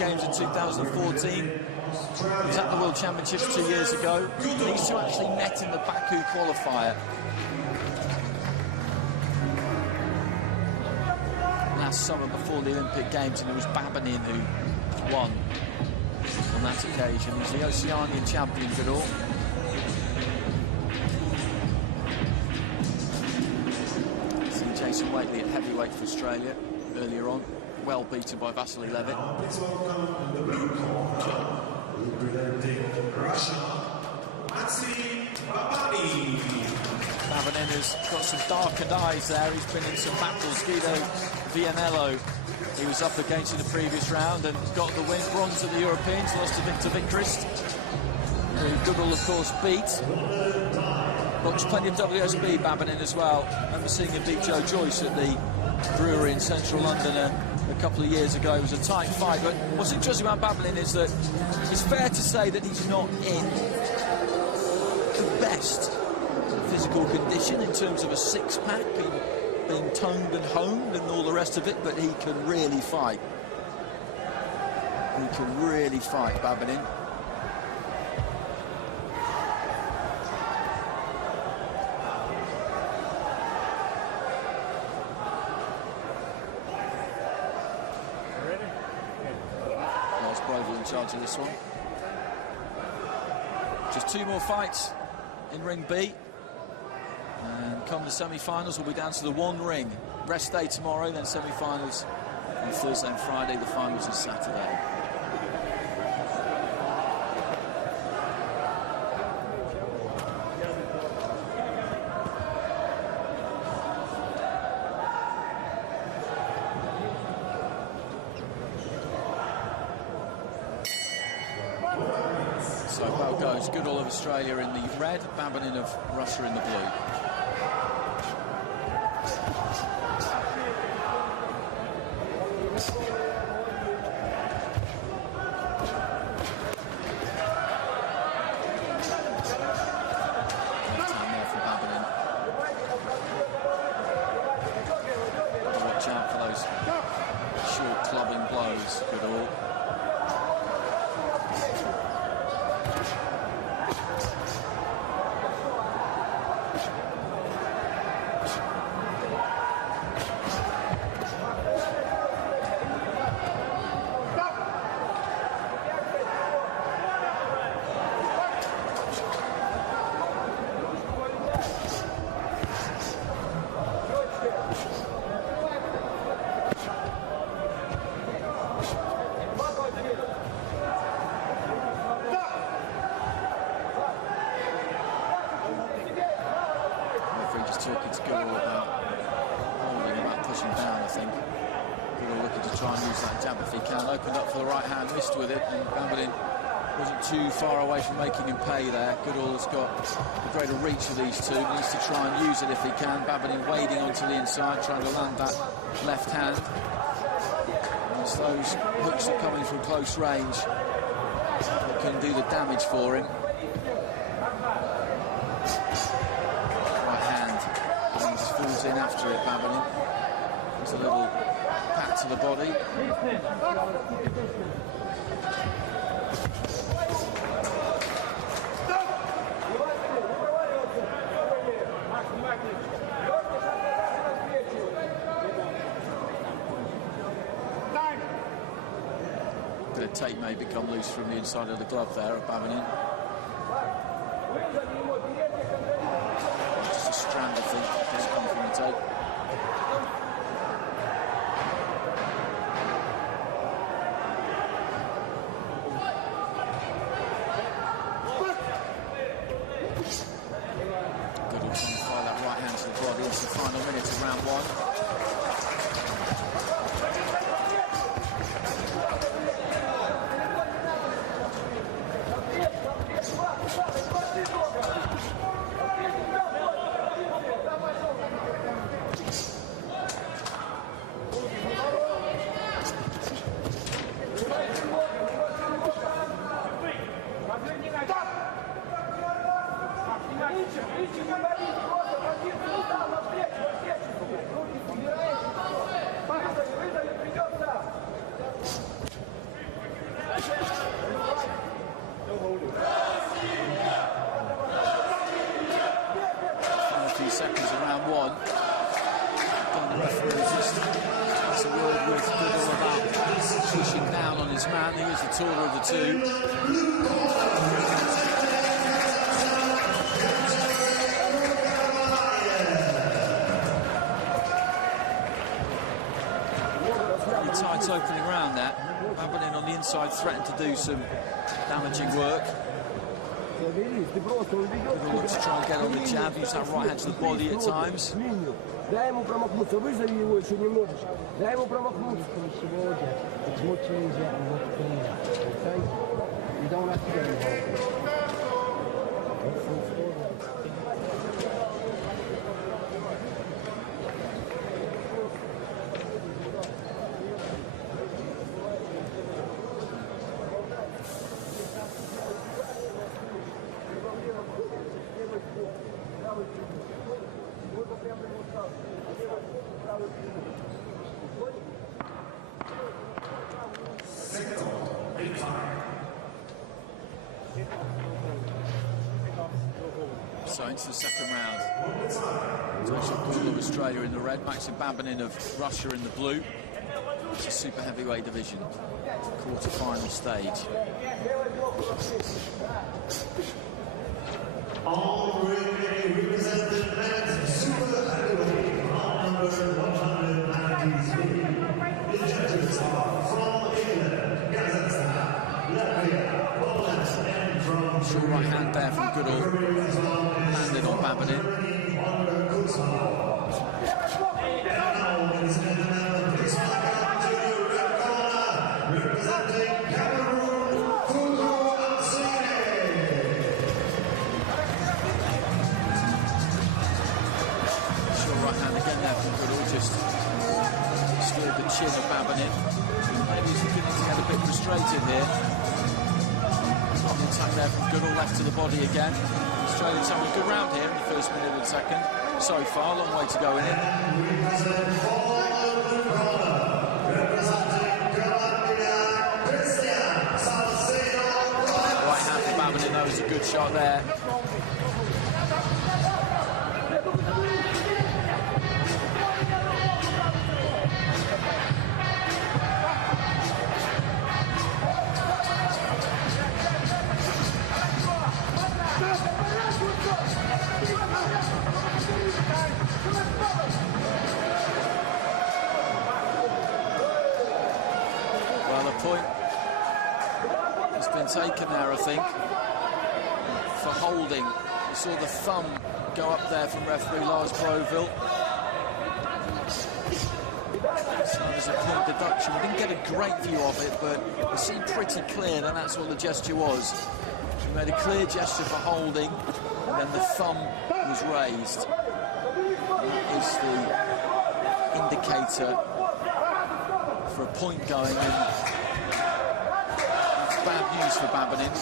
Games in 2014. He was at the World Championships 2 years ago. These two actually met in the Baku qualifier last summer before the Olympic Games, and it was Babanin who won on that occasion. He's the Oceanian champion, GOODALL. Seen Jason Waitley at heavyweight for Australia earlier on, well beaten by Vasily Levitt. Please welcome the blue corner, representing Russia, Maxim Babanin. Babanin has got some darkened eyes there. He's been in some battles. Guido Vianello, he was up against in the previous round and got the win. Bronze at the Europeans, lost to Victor Vikrist, who GOODALL, of course, beat. Boxed plenty of WSB, Babanin, as well. I remember seeing him beat Joe Joyce at the brewery in central London a couple of years ago. It was a tight fight, but what's interesting about Babanin is that it's fair to say that he's not in the best physical condition in terms of a six-pack, being toned and honed and all the rest of it, but he can really fight. He can really fight, Babanin. In charge of this one. Just two more fights in ring B, and come the semi-finals, we'll be down to the one ring. Rest day tomorrow, then semi-finals on Thursday and Friday. The finals is Saturday. So well goes GOODALL of Australia in the red, Babanin of Russia in the blue. There for Babanin. Watch out for those short clubbing blows, GOODALL. Talking to GOODALL about holding, about pushing down, I think. GOODALL looking to try and use that jab if he can. Opened up for the right hand, missed with it, and Babanin wasn't too far away from making him pay there. GOODALL has got a greater reach of these two, needs to try and use it if he can. Babanin wading onto the inside, trying to land that left hand. As those hooks are coming from close range, that can do the damage for him. Falls in after it, Babanin. There's a little pat to the body. Bit of tape maybe come loose from the inside of the glove there of Babanin. Just a strand, I think, doesn't come from the tape. GOODALL trying to fire that right hand to the body. It's the final minute of round one. taller of the two. Pretty tight opening round that. Babanin on the inside threatened to do some damaging work. Goodall looks to try and get on the jab, use that right hand to the body at times. Дай ему промахнуться, вызови его еще немножечко. Дай ему промахнуться. So into the second round. Goodall of Australia in the red, Maxim Babanin of Russia in the blue. It's a super heavyweight division, quarter-final stage. Already represented as super heavyweight, round number 193. The judges are from England, Kazakhstan, Latvia, Poland, and from Short right hand there from Goodall, landed on Babanin. Just steered the chin of Babanin. Maybe he's beginning to get a bit frustrated here. On the attack there from Goodall, left to the body again. Australians having a good round here in the first minute and second. So far, long way to go in it. Right hand for Babanin, that was a good shot there. Well, the point has been taken there, I think, for holding. You saw the thumb go up there from referee Lars Broville. So there's a point deduction. We didn't get a great view of it, but it seemed pretty clear that that's what the gesture was. He made a clear gesture for holding, and then the thumb was raised. That is the indicator for a point going, and it's bad news for Babanin.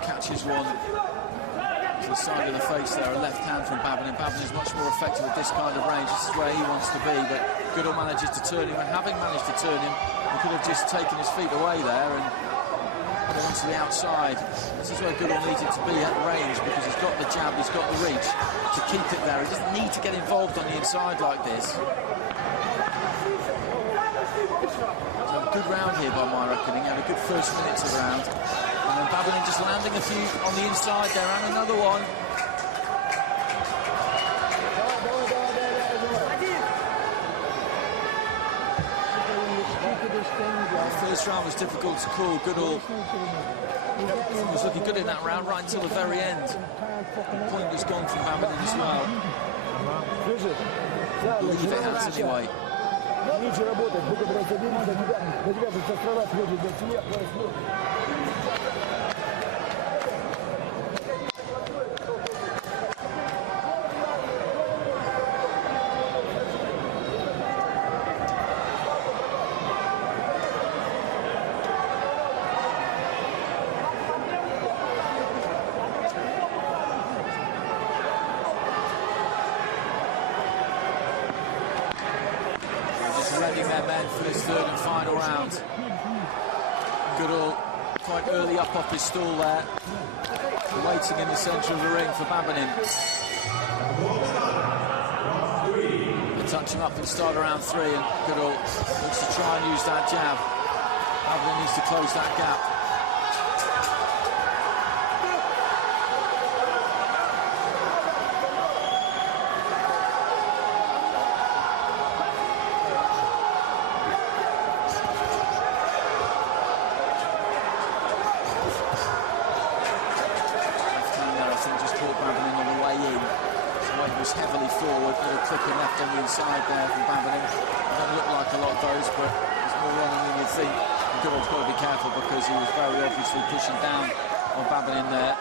Catches one to the side of the face there, a left hand from Babanin. Babanin is much more effective at this kind of range. This is where he wants to be, but Goodall manages to turn him, and having managed to turn him, he could have just taken his feet away there and put him onto the outside. This is where Goodall needed to be at range, because he's got the jab, he's got the reach to keep it there. He doesn't need to get involved on the inside like this. So a good round here by my reckoning, and a good first minutes of round. And then Babanin just landing a few on the inside there, and another one. The first round was difficult to call. Goodall was looking good in that round right until the very end. The point was gone from Babanin as well. I believe it has anyway. training their men for this third and final round. Goodall quite early up off his stool there, waiting in the centre of the ring for Babanin. They touch him up and start around 3, and Goodall looks to try and use that jab. Babanin needs to close that gap. Heavily forward, little clipping left on the inside there from Babanin. Doesn't look like a lot of those, but there's more running than you'd think. Goodall's got to be careful because he was very obviously pushing down on Babanin there.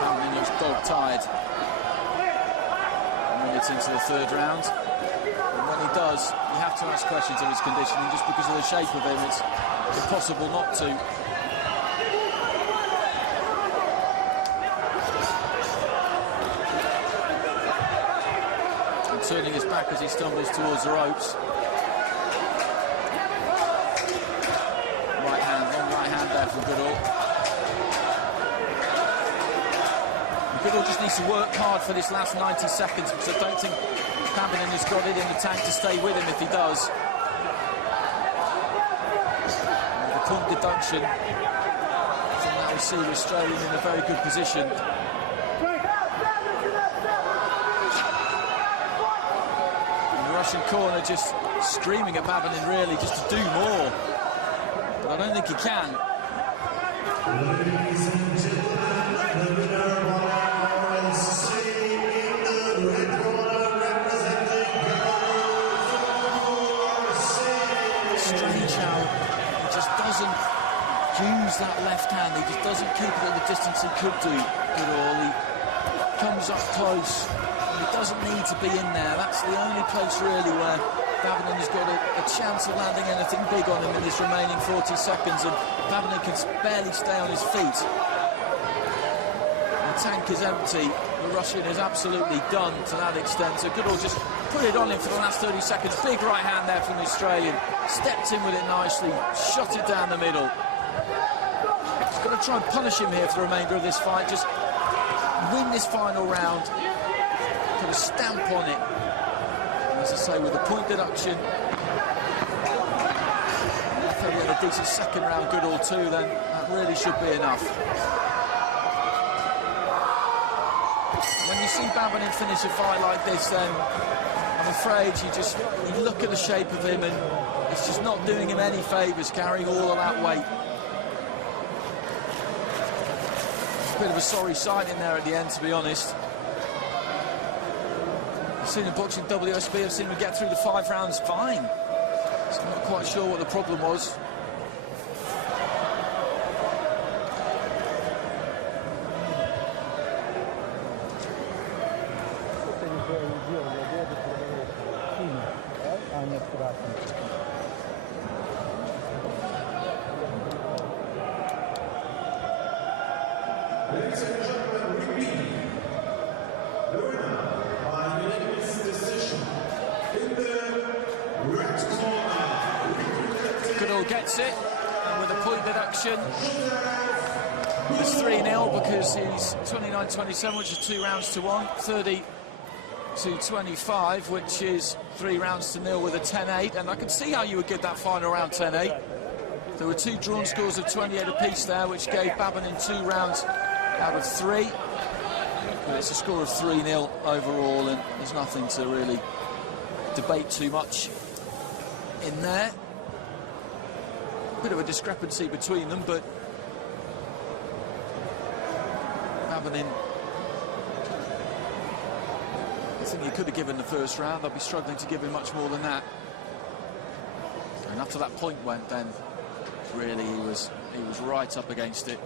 Babanin looks dog-tired into the third round, and when he does, you have to ask questions of his conditioning. Just because of the shape of him, it's impossible not to. And turning his back as he stumbles towards the ropes. Right hand, long right hand there for Goodall. Goodall just needs to work hard for this last 90 seconds, because I don't think Babanin has got it in the tank to stay with him if he does. And the point deduction, I think that will see the Australian in a very good position. And the Russian corner just screaming at Babanin really just to do more. But I don't think he can. Ladies and gentlemen, the winner use that left hand, he just doesn't keep it at the distance he could do at all. He comes up close, and he doesn't need to be in there. That's the only place really where Babanin has got a chance of landing anything big on him in this remaining 40 seconds, and Babanin can barely stay on his feet. The tank is empty. The Russian is absolutely done to that extent, so Goodall just put it on him for the last 30 seconds. Big right hand there from the Australian. Stepped in with it nicely, shot it down the middle. He's got to try and punish him here for the remainder of this fight. Just win this final round. Put a stamp on it. As I say, with the point deduction. If he had a decent second round Goodall too, then that really should be enough. When you see Babanin finish a fight like this, then I'm afraid you look at the shape of him, and it's just not doing him any favours carrying all of that weight. It's a bit of a sorry sight in there at the end, to be honest. I've seen him boxing WSB, I've seen him get through the 5 rounds fine. So I'm not quite sure what the problem was. Ladies and gentlemen, repeat. The winner by unanimous decision in the red corner. Goodall gets it, and with a point deduction, it's 3-0 because he's 29-27, which is 2 rounds to 1, 30-25, which is 3 rounds to 0 with a 10-8, and I can see how you would get that final round 10-8. There were 2 drawn scores of 28 apiece there, which gave Babanin 2 rounds out of 3. But it's a score of 3-0 overall, and there's nothing to really debate too much in there. Bit of a discrepancy between them, but Babanin, I think he could have given the first round. I'd be struggling to give him much more than that. And after that point went, then really he was right up against it.